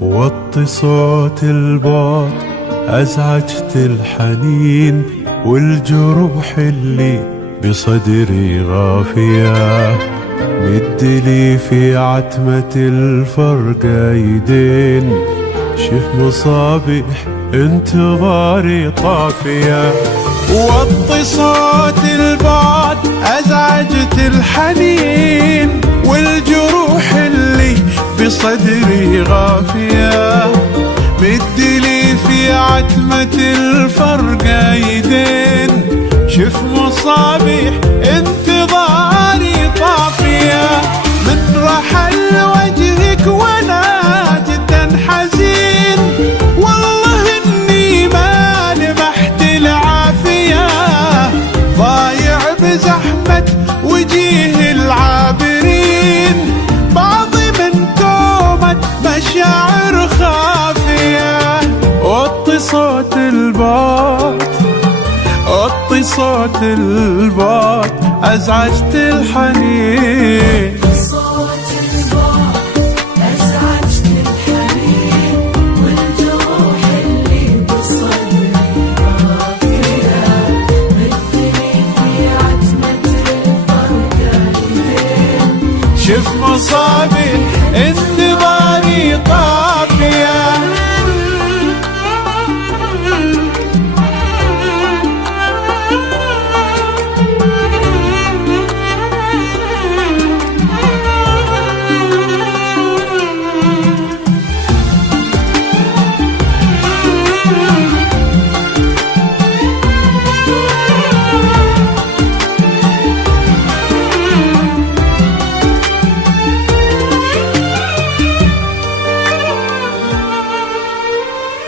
وطي صوت البعد أزعجت الحنين، والجروح اللي بصدري غافية. مدلي في عتمة الفرقة ايدين، شف مصابيح انتظاري طافية. وطي صوت البعد أزعجت الحنين، والجروح اللي بصدري غافية. مدلي في عتمة الفرقة ايدين، شف مصابيح انتظاري طافية. من رحل وجهك وانا جدا حزين، والله اني ما لمحت العافية. ضايع بزحمة وجيه العابرين، بعضي من كومة مشاعر خافية. وطي صوت البعد، وطي صوت البعد أزعجت الحنين. صوت البعد أزعجت الحنين، والجروح اللي بصدري غافية. مدلي في عتمة الفرقة ايدين، شف مصابيح انتظاري طافية.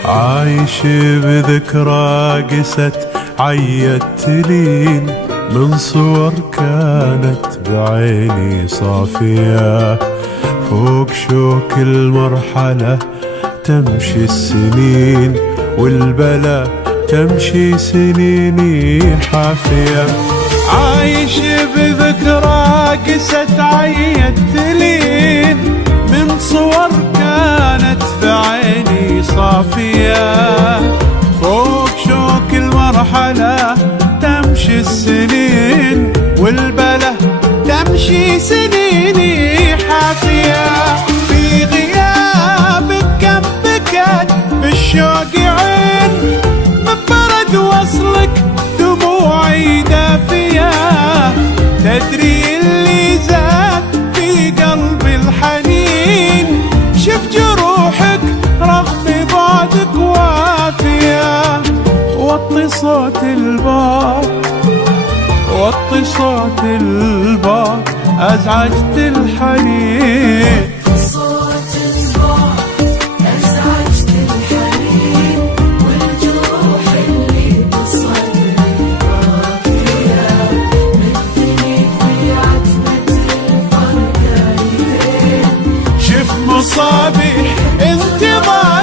عايش بذكرى قست عيت لين، من صور كانت بعيني صافية. فوق شوك المرحلة تمشي السنين، والبلا تمشي سنيني حافية. عايش بذكرى قست عيت لين، من صور كانت بعيني صافية. فوق شوك المرحلة تمشي السنين، والبلا تمشي سنيني حافية. في غيابك كم بكت بالشوق عين، من برد وصلك دموعي دافية. تدري اللي زاد في قلبي الحنين، شف جروحك رغم بعدك وافية. وطي صوت البعد، وطي صوت البعد أزعجت الحنين. صوت البعد أزعجت الحنين، والجروح اللي بصدري غافية. مدلي في عتمة الفرقة ايدين، شف مصابيح انتظار